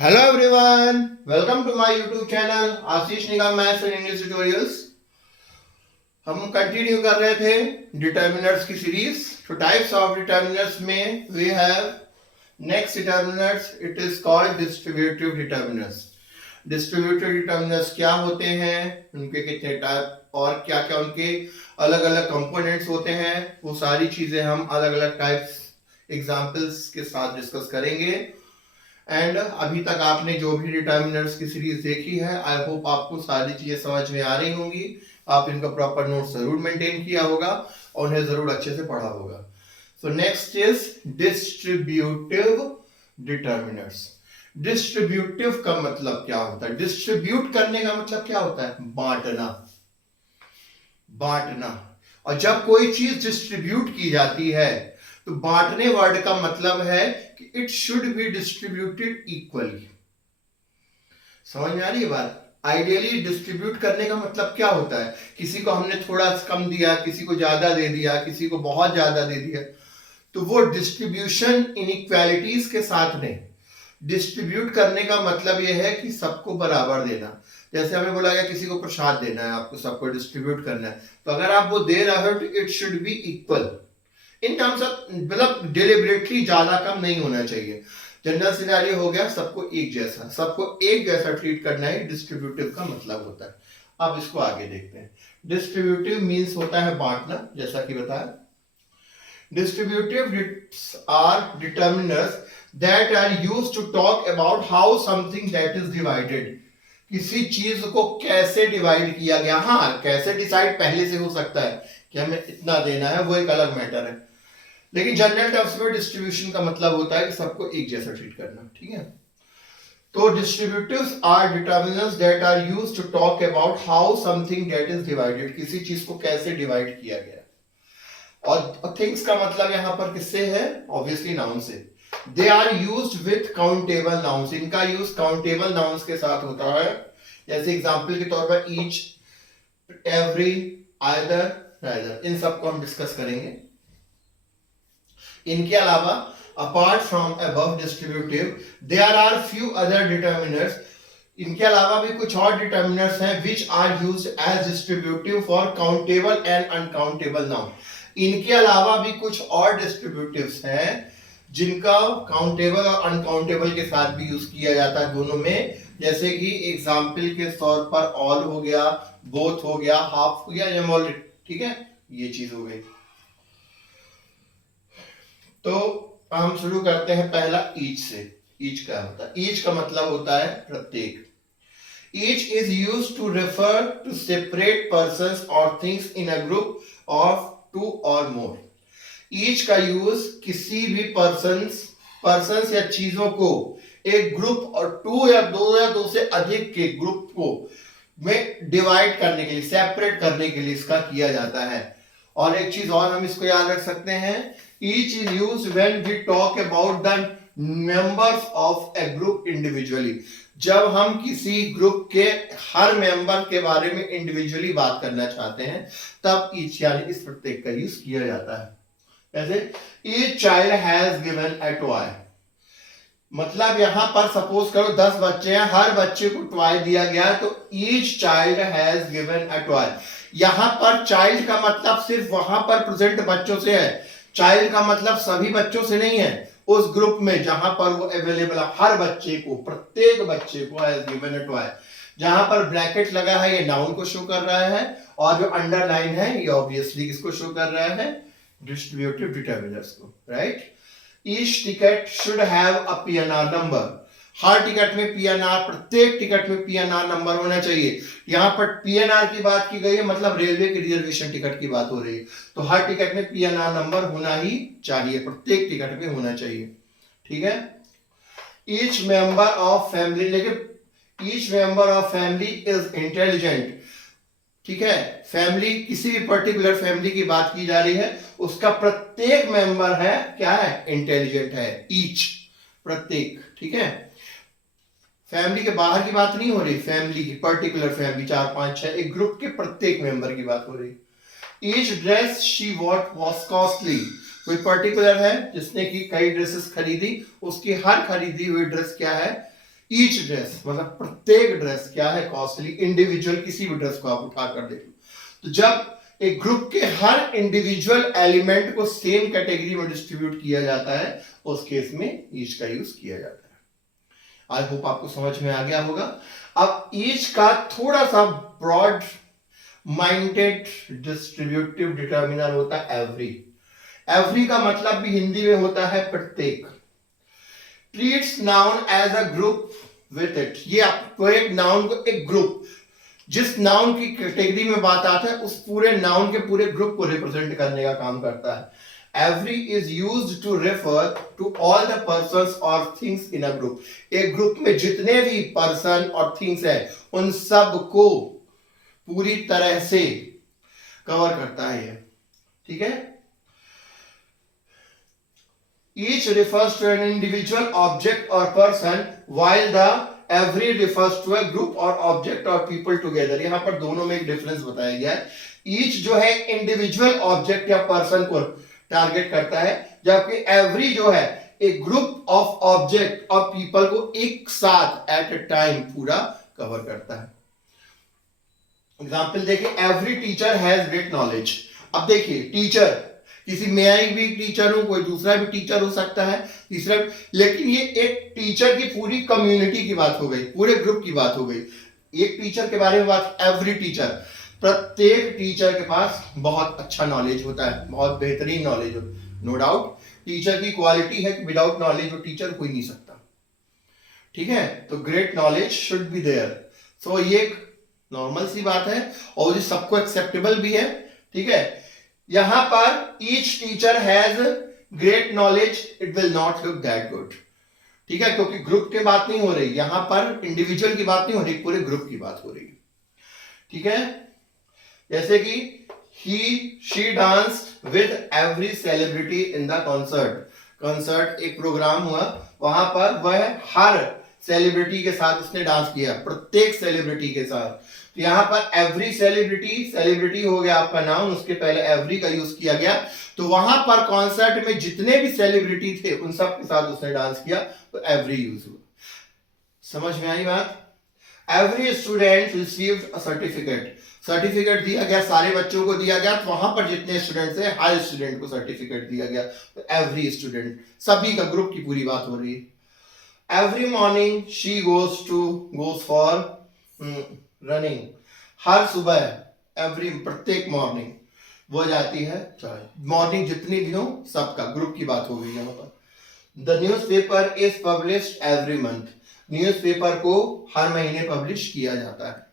Hello everyone, welcome to my YouTube channel Ashish Nigam maths and English tutorials. हम continue कर रहे थे डिटर्मिनर्स की सीरीज। तो टाइप्स ऑफ डिटर्मिनर्स में we have next determiners, it is called distributive determiners. Distributive determiners क्या होते हैं, उनके कितने टाइप और क्या क्या उनके अलग अलग कंपोनेंट्स होते हैं, वो सारी चीजें हम अलग अलग टाइप्स एग्जांपल्स के साथ डिस्कस करेंगे। एंड अभी तक आपने जो भी डिटर्मिनर्स की सीरीज देखी है, आई होप आपको सारी चीजें समझ में आ रही होंगी। आप इनका प्रॉपर नोट जरूर मेंटेन किया होगा और उन्हें जरूर अच्छे से पढ़ा होगा। So next is distributive determiners. Distributive का मतलब क्या होता है? डिस्ट्रीब्यूट करने का मतलब क्या होता है? बांटना। बांटना। और जब कोई चीज डिस्ट्रीब्यूट की जाती है तो बांटने वर्ड का मतलब है कि it should be distributed equally. समझ में आ रही है बात? आइडियली डिस्ट्रीब्यूट करने का मतलब क्या होता है? किसी को हमने थोड़ा कम दिया, किसी को ज्यादा दे दिया, किसी को बहुत ज्यादा दे दिया, तो वो डिस्ट्रीब्यूशन इनइक्वालिटीज के साथ नहीं। डिस्ट्रीब्यूट करने का मतलब यह है कि सबको बराबर देना। जैसे हमें बोला गया किसी को प्रसाद देना है, आपको सबको डिस्ट्रीब्यूट करना है, तो अगर आप वो दे रहे हो तो it should be equal in terms of, मतलब डिलिबरेटली ज्यादा कम नहीं होना चाहिए। जनरल सिनेरियो हो गया सबको एक जैसा, सबको एक जैसा ट्रीट करना ही डिस्ट्रीब्यूटिव का मतलब होता है। अब इसको आगे देखते हैं। डिस्ट्रीब्यूटिव मींस होता है बांटना, जैसा कि बताया। Distributive are determiners that are used to talk about how something that is divided. किसी चीज को कैसे डिवाइड किया गया। हाँ, कैसे डिसाइड पहले से हो सकता है कि हमें इतना देना है, वो एक अलग मैटर है, लेकिन जनरल टर्म्स में डिस्ट्रीब्यूशन का मतलब होता है कि सबको एक जैसा ट्रीट करना। ठीक है, तो distributives are determiners that are used to talk about how something that is divided. किसी चीज को कैसे डिवाइड किया गया। और थिंग्स का मतलब यहां पर किससे है? ऑब्वियसली नाउन से। They are used with countable nouns. इनका यूज काउंटेबल नाउन्स के साथ होता है। जैसे एग्जांपल के तौर पर ईच, एवरी, आइदर, राइदर, इन सब को हम डिस्कस करेंगे। इनके अलावा apart from above distributive there are few other determiners. इनके अलावा भी कुछ और डिटर्मिनर्स हैं which are used as distributive for countable and uncountable noun. इनके अलावा भी कुछ और डिस्ट्रीब्यूटिव्स हैं जिनका काउंटेबल और अनकाउंटेबल के साथ भी यूज किया जाता है, दोनों में। जैसे कि एग्जाम्पल के तौर पर ऑल हो गया, बोथ हो गया, हाफ हो गया, एम। ठीक है, ये चीज हो गई। तो हम शुरू करते हैं पहला ईच से। ईच क्या होता है? ईच का मतलब होता है प्रत्येक। Each is used to refer to separate persons और things in a group of two और मोर। ईच का यूज किसी भी पर्संस या चीजों को एक ग्रुप और टू या दो से अधिक के ग्रुप को में डिवाइड करने के लिए, सेपरेट करने के लिए इसका किया जाता है। और एक चीज और हम इसको याद रख सकते हैं, each is used when we talk about the members of a group individually। जब हम किसी ग्रुप के हर मेंबर के बारे में इंडिविजुअली बात करना चाहते हैं तब each यानी इस प्रत्येक का यूज किया जाता है। जैसे each child has given a toy, मतलब यहां पर सपोज करो 10 बच्चे हैं, हर बच्चे को टॉय दिया गया, तो each child has given a toy। यहां पर चाइल्ड का मतलब सिर्फ वहां पर प्रेजेंट बच्चों से है। चाइल्ड का मतलब सभी बच्चों से नहीं है, उस ग्रुप में जहां पर वो अवेलेबल है, हर बच्चे को, प्रत्येक बच्चे को हैज गिवन अ टॉय। जहां पर ब्रैकेट लगा है ये नाउन को शो कर रहा है, और जो अंडरलाइन है ये ऑब्वियसली किसको शो कर रहा है? डिस्ट्रीब्यूटिव डिटर्मिनर्स को, right. Each ticket should have a PNR number. Her ticket में पीएनआर, प्रत्येक टिकट में पीएनआर नंबर होना चाहिए। यहां पर पीएनआर की बात की गई है, मतलब रेलवे की रिजर्वेशन टिकट की बात हो रही है, तो हर टिकट में पीएनआर नंबर होना ही चाहिए, प्रत्येक टिकट में होना चाहिए। ठीक है। ईच मेंबर ऑफ फैमिली, लेकिन each member of family is intelligent. ठीक है, फैमिली, किसी भी पर्टिकुलर फैमिली की बात की जा रही है, उसका प्रत्येक मेंबर है क्या है? इंटेलिजेंट है। ईच, प्रत्येक। ठीक है, फैमिली के बाहर की बात नहीं हो रही, फैमिली की, पर्टिकुलर फैमिली 4 5 6 एक ग्रुप के प्रत्येक मेंबर की बात हो रही। Each dress she what was costly. कोई पर्टिकुलर है जिसने की कई ड्रेसेस खरीदी, उसकी हर खरीदी हुई ड्रेस क्या है? ईच ड्रेस मतलब प्रत्येक ड्रेस क्या है, कॉस्टली। इंडिविजुअल किसी भी ड्रेस को आप उठाकर देख लो, तो जब एक ग्रुप के हर इंडिविजुअल एलिमेंट को सेम कैटेगरी में डिस्ट्रीब्यूट किया जाता है, उस केस में ईच का यूज किया जाता है। आई होप आपको समझ में आ गया होगा। अब ईच का थोड़ा सा ब्रॉड माइंडेड डिस्ट्रीब्यूटिव डिटर्मिनर होता है एवरी। एवरी का मतलब भी हिंदी में होता है प्रत्येक। Treats noun as a group with it, ये आपको एक नाउन को, एक ग्रुप, जिस नाउन की कैटेगरी में बात आता है उस पूरे नाउन के पूरे ग्रुप को रिप्रेजेंट करने का काम करता है। Every is used to refer to all the persons और थिंग्स इन अ ग्रुप। एक ग्रुप में जितने भी पर्सन और थिंग्स है उन सब को पूरी तरह से कवर करता है ये, ठीक है। Each refers to an individual object or person, while the every refers to a group or object or people together। यहां पर दोनों में एक डिफरेंस बताया गया है। Each जो है इंडिविजुअल ऑब्जेक्ट या पर्सन को टारगेट करता है, जबकि एवरी जो है एक ग्रुप ऑफ ऑब्जेक्ट और पीपल को एक साथ एट ए टाइम पूरा कवर करता है। एग्जाम्पल देखिए, every teacher has great knowledge. अब देखिए टीचर, किसी मैं भी टीचर हूं, कोई दूसरा भी टीचर हो सकता है, तीसरा, लेकिन ये एक टीचर की पूरी कम्युनिटी की बात हो गई, पूरे ग्रुप की बात हो गई। एक टीचर के बारे में बात, एवरी टीचर, प्रत्येक टीचर के पास बहुत अच्छा नॉलेज होता है, बहुत बेहतरीन नॉलेज हो। नो डाउट टीचर की क्वालिटी है कि विदाउट नॉलेज वो टीचर कोई नहीं सकता, ठीक है। तो great knowledge should be there. So ये एक नॉर्मल सी बात है और ये सबको एक्सेप्टेबल भी है, ठीक है। यहां पर each teacher has great knowledge, it will not look that good, ठीक है, क्योंकि ग्रुप की बात नहीं हो रही यहां पर, इंडिविजुअल की बात नहीं हो रही, पूरे ग्रुप की बात हो रही है, ठीक है। जैसे कि she danced with every celebrity in the concert एक प्रोग्राम हुआ, वहां पर वह हर सेलिब्रिटी के साथ उसने डांस किया, प्रत्येक सेलिब्रिटी के साथ। तो यहां पर एवरी सेलिब्रिटी हो गया आपका नाउन, उसके पहले एवरी का यूज किया गया, तो वहां पर कॉन्सर्ट में जितने भी सेलिब्रिटी थे उन सब के साथ उसने डांस किया, तो एवरी यूज हुआ। समझ में आई बात? Every student received a certificate दिया गया, सारे बच्चों को दिया गया, तो वहां पर जितने स्टूडेंट्स हैं हर स्टूडेंट को सर्टिफिकेट दिया गया, तो एवरी स्टूडेंट, सभी का, ग्रुप की पूरी बात हो रही है। Every morning she goes for running, हर सुबह, एवरी, प्रत्येक मॉर्निंग वो जाती है, मॉर्निंग जितनी भी हो सबका, ग्रुप की बात हो गई यहाँ पर। The newspaper is published every month, newspaper को हर महीने पब्लिश किया जाता है,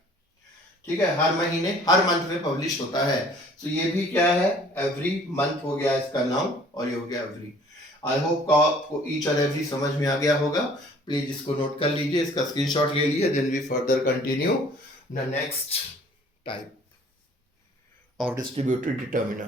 ठीक है, हर महीने, हर मंथ में पब्लिश होता है। तो ये भी क्या है, एवरी मंथ हो गया इसका नाउन, और ये हो गया एवरी। आई होप आपको ईच और एवरी समझ में आ गया होगा। प्लीज इसको नोट कर लीजिए, इसका स्क्रीनशॉट ले लीजिए, then we further continue the next type of distributed determiner.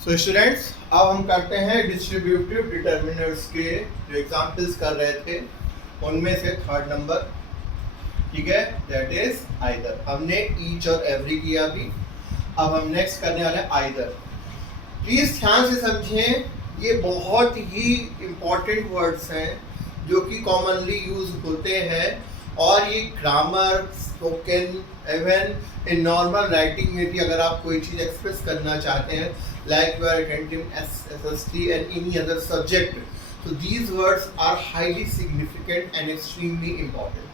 So students, अब हम करते हैं डिस्ट्रीब्यूटिव डिटर्मिनर्स के जो एग्जाम्पल्स कर रहे थे उनमें से थर्ड नंबर, ठीक है, दैट इज आइदर। हमने ईच और एवरी किया भी, अब हम नेक्स्ट करने वाले हैं आइदर। प्लीज ध्यान से समझें, ये बहुत ही इंपॉर्टेंट वर्ड्स हैं जो कि कॉमनली यूज होते हैं, और ये grammar, spoken, even in normal writing में भी अगर आप कोई चीज एक्सप्रेस करना चाहते हैं, like you are attending SST and any other subject, so these words are highly significant and extremely important।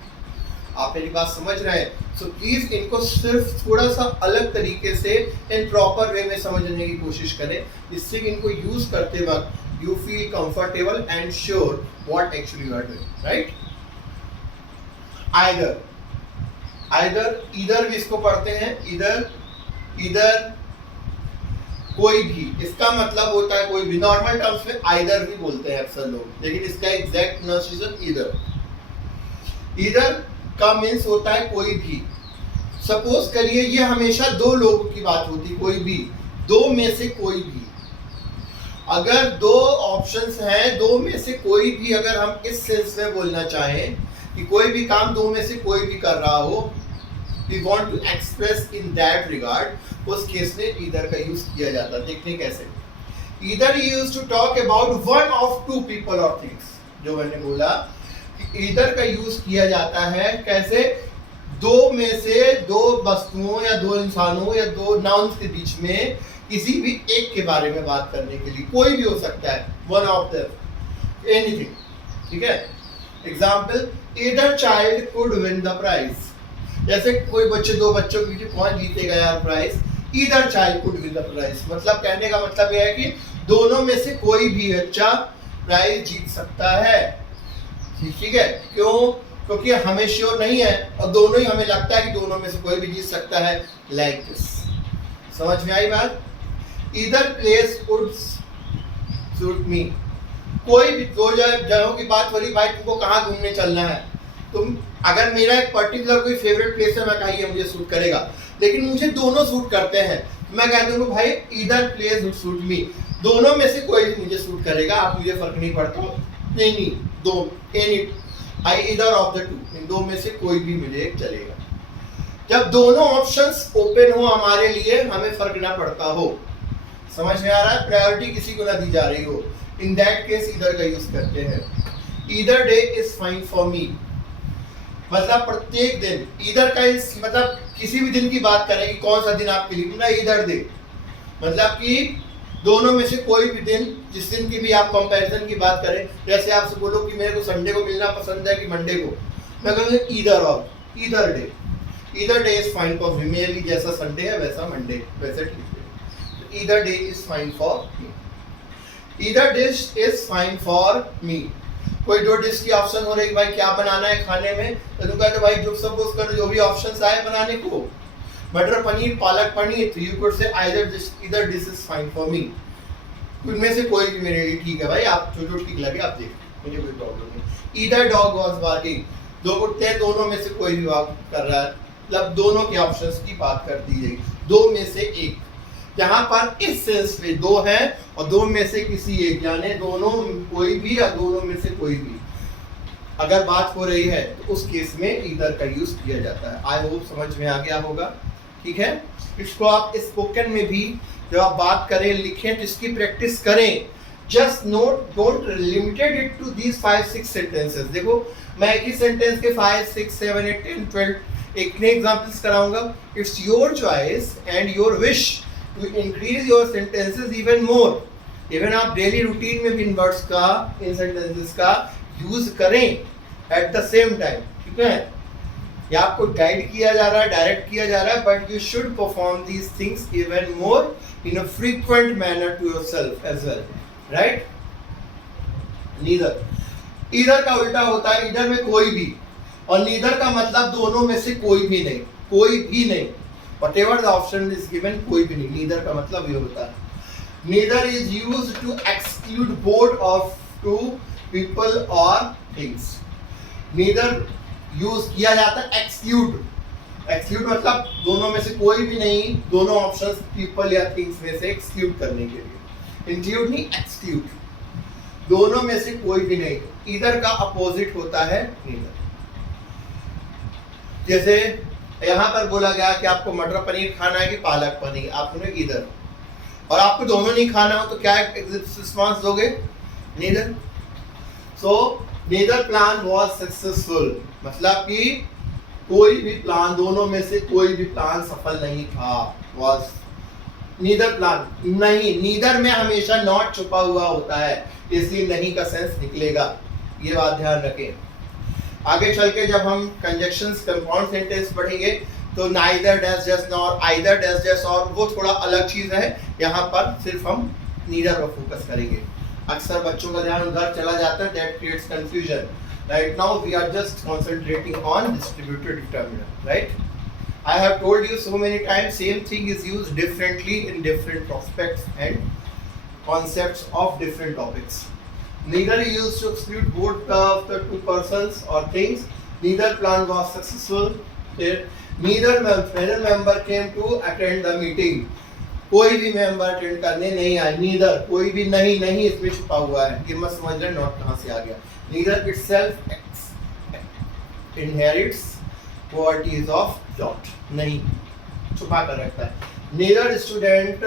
आप मेरी बात समझ रहे हैं? सो प्लीज इनको सिर्फ थोड़ा सा अलग तरीके से इन प्रॉपर वे में समझने की कोशिश करें, जिससे कि इनको यूज करते वक्त you feel comfortable and sure what actually you are doing, right. इधर भी इसको पढ़ते हैं, इधर कोई भी, इसका मतलब होता है कोई भी, नॉर्मल टर्म्स में आइदर भी बोलते हैं अक्सर लोग, लेकिन इसका एग्जैक्ट प्रोनाउंसिएशन इधर का मीन्स होता है कोई भी। सपोज करिए ये हमेशा दो लोगों की बात होती, कोई भी, दो में से कोई भी। अगर दो ऑप्शंस हैं, दो में से कोई भी, अगर हम इस सेंस में बोलना चाहें कि कोई भी काम दो में से कोई भी कर रहा हो, we want to express in that regard, उस केस में ईदर का यूज किया जाता है। देखने कैसे, either use to talk about one of two people और थिंग्स। जो मैंने बोला कि ईदर का यूज किया जाता है कैसे, दो में से दो वस्तुओं या दो इंसानों या दो नाउन्स के बीच में किसी भी एक के बारे में बात करने के लिए, कोई भी हो सकता है, वन ऑफ देम, एनीथिंग, ठीक है। Example, either child could win the prize. जैसे कोई बच्चे, दो बच्चों के बीच कौन जीतेगा यार prize, either child could win the prize. मतलब कहने का मतलब यह है कि दोनों में से कोई भी बच्चा प्राइज जीत सकता है, ठीक है। क्यों? क्योंकि हमें श्योर नहीं है और दोनों ही हमें लगता है कि दोनों में से कोई भी जीत सकता है, लाइक दिस। समझ में आई बात? Either place would suit me. कोई भी दो जगहों की बात हो रही, भाई तुमको कहाँ घूमने चलना है, तुम, अगर मेरा एक पर्टिकुलर कोई फेवरेट प्लेस है, मैं कहिए मुझे सूट करेगा, लेकिन मुझे दोनों सूट करते हैं, मैं कह दूंगा भाई either place would suit me, दोनों में से कोई भी मुझे सूट करेगा, आप मुझे फर्क नहीं पड़ता, नहीं दो, any, I either of the two, इन दो में से कोई भी मुझे चलेगा। जब दोनों ऑप्शंस ओपन हो हमारे लिए, हमें फर्क ना पड़ता हो, समझ में आ रहा है, प्रायोरिटी किसी को ना दी जा रही हो, इन दैट केस ईदर का यूज करते हैं। Either day is fine for me, मतलब प्रत्येक दिन, ईदर का इस मतलब किसी भी दिन की बात करें कि कौन सा दिन आपके लिए, ना ईदर डे, मतलब कि दोनों में से कोई भी दिन, जिस दिन की भी आप कंपैरिजन की बात करें, जैसे आपसे बोलो कि मेरे को संडे को मिलना पसंद है कि मंडे को, मैं कहूँगा either of, either day, either day is fine for me, मेरे लिए जैसा संडे है वैसा मंडे, वैसे Tuesday, either day is fine for me, either dish is fine for me. कोई दो डिश की ऑप्शन हो रही, भाई क्या बनाना है खाने में, तो तुम कहते भाई जो सपोज करो जो भी ऑप्शंस आए बनाने को, मटर पनीर, पालक पनीर, तो you could say either dish is fine for me, उनमें से कोई भी मेरे लिए ठीक है भाई, आप जो जो ठीक लगे आप देख, मुझे कोई प्रॉब्लम नहीं। ईदर डॉग वाज बार्किंग, दो कुत्ते हैं, दोनों में से कोई भी बात कर रहा है, मतलब दोनों के ऑप्शंस की बात कर दी गई, दो में से एक, यहाँ पर इस सेंस में दो हैं और दो में से किसी एक, यानी दोनों कोई भी या दोनों में से कोई भी अगर बात हो रही है, तो उस केस में ईदर का यूज किया जाता है। आई होप समझ में आ गया होगा, ठीक है। इसको आप स्पोकन में भी जब आप बात करें, लिखें, तो इसकी प्रैक्टिस करें। Just note, don't limited it to these 5-6 sentences. देखो मैं एक ही सेंटेंस के 5, 6, 7, 8, 10, 12 इतने एग्जाम्पल्स कराऊंगा। It's your choice and your wish to increase your sentences even more. Even आप डेली रूटीन में भी इन वर्ड्स का, इन सेंटेंसेस का यूज करें at the same time, ठीक है। ये आपको गाइड किया जा रहा है, डायरेक्ट किया जा रहा है, but you should perform these things even more in a frequent manner to yourself as well, right? Neither, either का उल्टा होता है, ईदर में कोई भी, और नीदर का मतलब दोनों में से कोई भी नहीं, कोई भी नहीं, whatever the option is given, कोई भी नहीं। नीदर का मतलब ये होता है। Neither is used to exclude both of two people और थिंग्स। नीदर यूज किया जाता है एक्सक्लूड, एक्सक्लूड मतलब दोनों में से कोई भी नहीं, दोनों ऑप्शंस पीपल या थिंग्स में से एक्सक्लूड करने के लिए। इंक्लूड नहीं, एक्सक्लूड, दोनों में से कोई भी नहीं। ईदर का अपोजिट होता है नीदर। जैसे यहाँ पर बोला गया कि आपको मटर पनीर खाना है कि पालक पनीर, आपने ईदर, और आपको दोनों नहीं खाना हो तो क्या रिस्पॉन्स दोगे? Neither. So neither plan was successful, मतलब कि कोई भी प्लान, दोनों में से कोई भी प्लान सफल नहीं था। वाज, नीदर प्लान, नहीं, नीदर में हमेशा नॉट छुपा हुआ होता है, इसलिए नहीं का सेंस निकलेगा, ये बात ध्यान रखें। आगे चल के जब हम कंजक्शंस, कंपाउंड सेंटेंस पढ़ेंगे तो neither dash just nor, either dash just और, वो थोड़ा अलग चीज है। यहाँ पर सिर्फ हम नीदर पर फोकस करेंगे। अक्सर बच्चों का ध्यान उधर चला जाता है, that creates confusion. Right now we are just concentrating on distributed determinant, right? I have told you so many times, same thing is used differently in different prospects and concepts of different topics. Neither is used to exclude both of the two persons or things. Neither plan was successful. Neither member came to attend the meeting. कोई भी member attend करने नहीं आए, neither, कोई भी नहीं, नहीं इसमें छुपा हुआ है, ये मत समझ लें नॉट कहाँ से आ गया। Neither itself inherits qualities of dot, नहीं छुपा कर रखता है। नीदर स्टूडेंट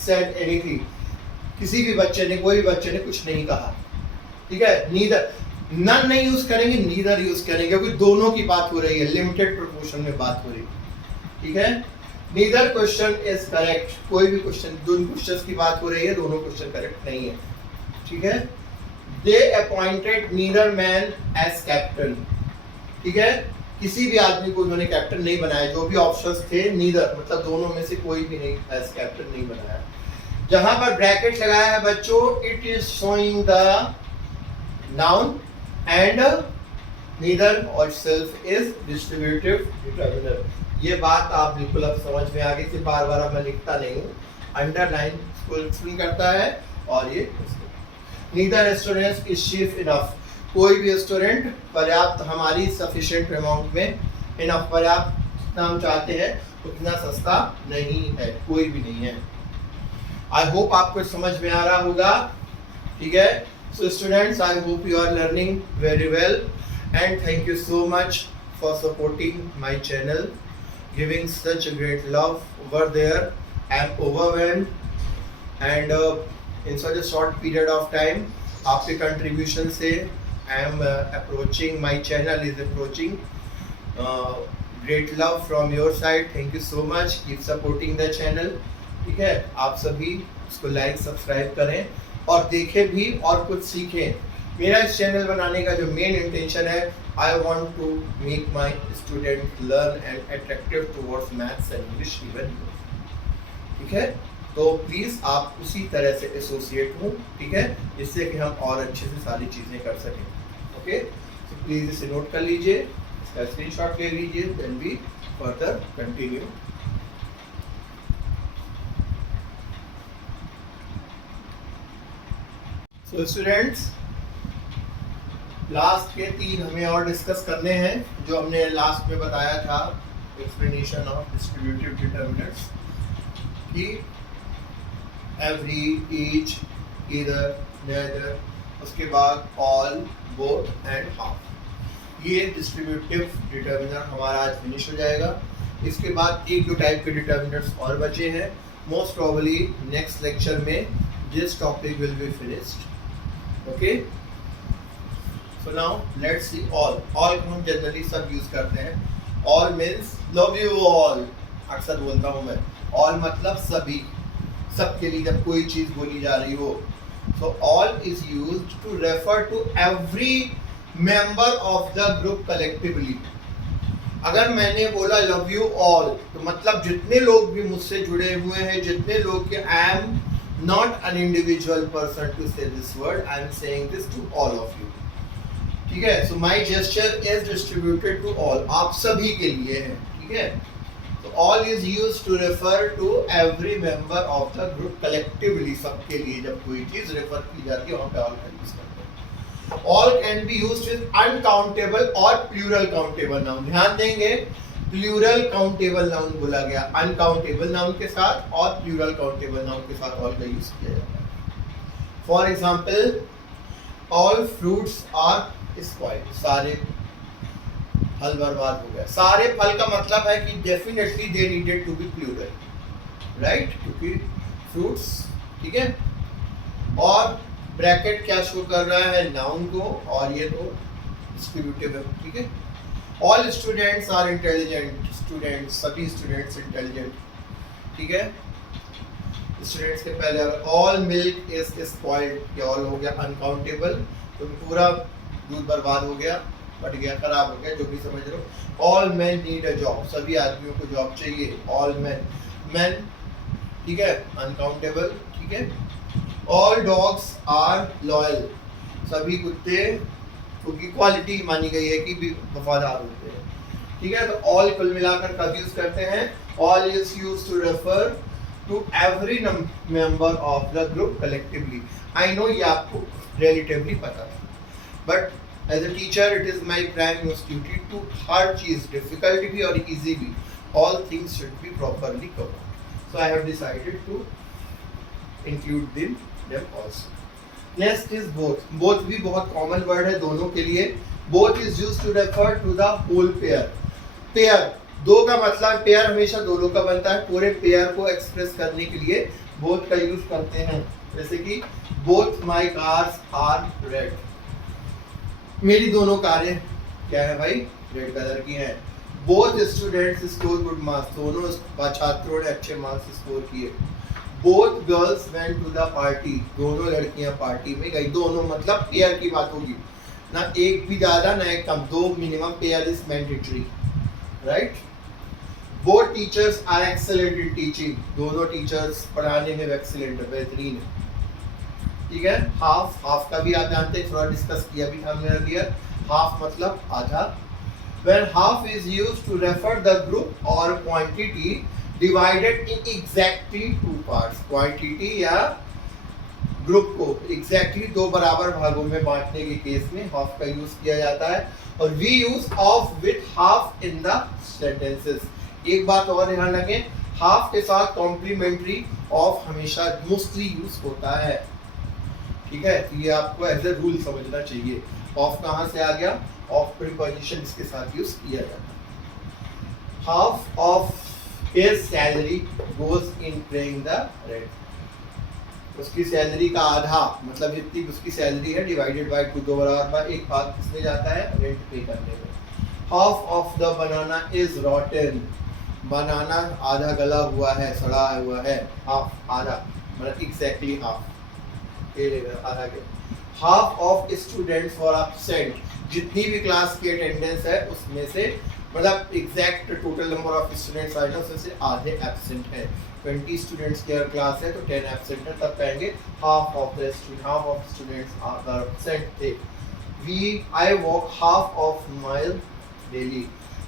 सेड एनीथिंग, किसी भी बच्चे ने, कोई भी बच्चे ने कुछ नहीं कहा, ठीक है। नीदर, नन नहीं यूज करेंगे, नीदर यूज करेंगे, क्योंकि दोनों की बात हो रही है, लिमिटेड प्रोपोर्शन में बात हो रही है, ठीक है। नीदर क्वेश्चन इज करेक्ट, कोई भी क्वेश्चन, दोनों क्वेश्चंस की बात हो रही है, दोनों क्वेश्चन करेक्ट नहीं है, ठीक है। They appointed neither man as captain, ठीक है, किसी भी आदमी को उन्होंने कैप्टन नहीं बनाया, जो भी ऑप्शंस थे नीदर मतलब दोनों में से कोई भी नहीं एज कैप्टन नहीं बनाया। जहां पर ब्रैकेट लगाया है बच्चों, it is showing the noun and neither और सेल्फ इज डिस्ट्रीब्यूटिव डिटरमिनर। ये बात आप बिल्कुल अब समझ में आ गई थी, बार बार अब मैं लिखता नहीं हूँ, अंडरलाइन फुल करता है। और ये neither student is cheap enough, कोई भी स्टूडेंट पर्याप्त, हमारी सफिशिएंट अमाउंट में, इनफ पर्याप्त, जितना हम चाहते हैं उतना सस्ता नहीं है, कोई भी नहीं है। आई होप आपको समझ में आ रहा होगा, ठीक है। So students, I hope you are learning very well and thank you so much for supporting my channel, giving such a great love over there. I am overwhelmed and in such a short period of time, आपके contribution से I am approaching, my channel is approaching great love from your side. Thank you so much, keep supporting the channel, ठीक है। आप सभी उसको like subscribe करें और देखें भी और कुछ सीखें। मेरा इस चैनल बनाने का जो मेन इंटेंशन है, I want to make my student learn and attractive towards maths and English even, ठीक है। तो प्लीज़ आप उसी तरह से एसोसिएट हो, ठीक है, जिससे कि हम और अच्छे से सारी चीज़ें कर सकें, ओके। तो प्लीज़ इसे नोट कर लीजिए, इसका स्क्रीनशॉट ले लीजिए, then we further continue. So students, last के 3 हमें और डिस्कस करने हैं, जो हमने लास्ट में बताया था, एक्सप्लेनेशन ऑफ डिस्ट्रीब्यूटिव डिटरमिनर्स, कि एवरी, ईच, ईदर, नेदर, उसके बाद ऑल, बोथ एंड हाफ। ये डिस्ट्रीब्यूटिव डिटरमिनर हमारा आज फिनिश हो जाएगा। इसके बाद 1-2 टाइप के डिटरमिनर्स और बचे हैं। मोस्ट प्रोबेबली नेक्स्ट लेक्चर में this topic will be finished, okay. So now let's see all. All को हम जनरली सब यूज करते हैं। All means love you all, अक्सर बोलता हूँ मैं। All मतलब सभी, सबके लिए जब कोई चीज बोली जा रही हो। So all is used to refer to every member of the group collectively. अगर मैंने बोला love you all, तो मतलब जितने लोग भी मुझसे जुड़े हुए हैं, जितने लोग के, I am not an individual person to say this word, I am saying this to all of you, ठीक है। So my gesture is distributed to all, आप सभी के लिए है, ठीक है। तो all is used to refer to every member of the group collectively, सबके लिए जब कोई चीज रेफर की जाती है वहां पे ऑल का यूज करते हैं। All can be used with uncountable और प्लूरल काउंटेबल नाउन। ध्यान देंगे, प्लूरल काउंटेबल नाउन बोला गया, अनकाउंटेबल नाउन के साथ और प्लूरल काउंटेबल नाउन के साथ ऑल का यूज किया जाता है। For example, all fruits are spoiled, सारे फल बर्बाद हो गया। सारे फल का मतलब है कि definitely they needed to be plural, right, क्योंकि फ्रूट्स, ठीक है। और ब्रैकेट क्या शो कर रहा है, नाउन को, और ये तो डिस्ट्रीब्यूटिव है, ठीक है। All students are intelligent, students, सभी स्टूडेंट्स इंटेलिजेंट, ठीक है। स्टूडेंट्स के पहले अगर ऑल मिल्क इज स्पॉइल्ड, ये ऑल हो गया अनकाउंटेबल, तो पूरा दूध बर्बाद हो गया, फट गया, खराब हो गया, जो भी समझ रहे हो। All man need a job, सभी आदमियों को जॉब चाहिए। ऑल मैन, मैन, ठीक है, अनकाउंटेबल, ठीक है। ऑल डॉग्स आर लॉयल, सभी कुत्ते, क्योंकि क्वालिटी मानी गई है कि भी वफादार होते हैं, ठीक है। तो ऑल कुल मिलाकर कब यूज करते हैं, all is used to refer to every member of the group collectively. I know ये आपको रिलेटिवली पता है, but as a teacher it is my prime most duty to हर चीज, डिफिकल्ट भी और इजी भी, all things should be properly covered. So I have decided to include them also. Next is both. Both भी बहुत common word है दोनों के लिए. Both is used to refer to the whole pair. Pair, दो का मतलब पेयर हमेशा दोनों का बनता है. पूरे पेयर को एक्सप्रेस करने के लिए both का यूज करते हैं. जैसे कि both my cars are red. मेरी दोनों कारें क्या है भाई, रेड कलर की हैं. Both students score good marks, दोनों छात्रों ने अच्छे मार्क्स स्कोर किए. Both girls went to the party, दोनों लड़कियां पार्टी में गई. दोनों मतलब पेयर की बात होगी ना, एक भी ज्यादा ना एक कम, दो minimum. Pair is mandatory, right. Both teachers are excellent in teaching, दोनों टीचर्स पढ़ाने में एक्सेलेंट है, बेहतरीन है. ठीक है. हाफ, हाफ का भी आप जानते हैं, थोड़ा डिस्कस किया भी हमने अर्लियर. हाफ मतलब आधा. When half is used to refer the group or quantity divided in exactly two parts. Quantity या ग्रुप को exactly दो बराबर भागों में बांटने के केस में half का यूज किया जाता है. और we use of with half in the sentences. एक बात और ध्यान रखें, half के साथ complementary of हमेशा mostly यूज होता है. ठीक है, तो ये आपको एज ए रूल समझना चाहिए. ऑफ कहाँ से आ गया, ऑफ प्रीपोजिशन इसके साथ यूज किया जाता है. Half of his salary goes in paying the rent, उसकी सैलरी का आधा मतलब जितनी उसकी सैलरी है डिवाइडेड बाय 2, दो बराबर बाय एक भाग किसमें जाता है, रेंट पे करने में. Half of the banana is rotten, banana आधा गला हुआ है, सड़ा हुआ है. हाफ आधा मतलब एग्जैक्टली हाफ, आधा के. Half of students for absent, जितनी भी क्लास की अटेंडेंस है उसमें से मतलब exact total number of students आए ना उसमें से आधे एब्सेंट है. 20 स्टूडेंट्स की अगर क्लास है तो 10 एब्सेंट है, तब कहेंगे half of the student, half of students are absent थे. I walk half of mile daily,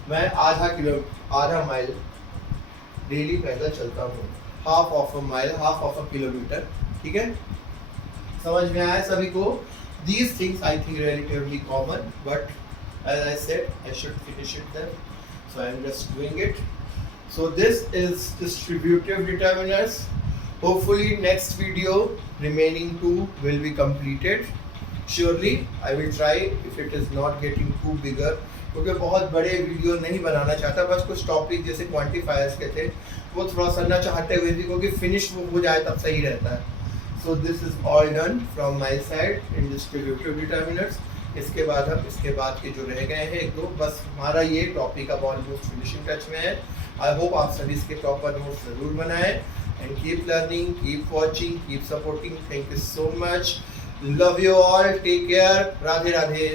मैं आधा माइल डेली पैदल चलता हूँ. Half of a mile, half of a kilometre. ठीक है, समझ में आया सभी को. These things I think relatively common, but as I said, I should finish it then, so I am just doing it. So this is distributive determinants. Hopefully next video remaining 2 will be completed. Surely I will try if it is not getting too bigger, क्योंकि बहुत बड़े video नहीं बनाना चाहता. बस कुछ topic जैसे quantifiers के थे वो थोड़ा सा ना चाहते हुए भी, क्योंकि फिनिश वो हो जाए तब सही रहता है. So this is all done from my side in distributive determinants. इसके बाद हम इसके बाद के जो रह गए हैं एक दो, बस हमारा ये टॉपिक अब ऑलमोस्ट फिनिशिंग टच में है. आई होप आप सभी इसके प्रॉपर नोट्स जरूर बनाएं. And keep learning, keep watching, keep supporting. Thank you so much. Love you all. Take care. Radhe Radhe.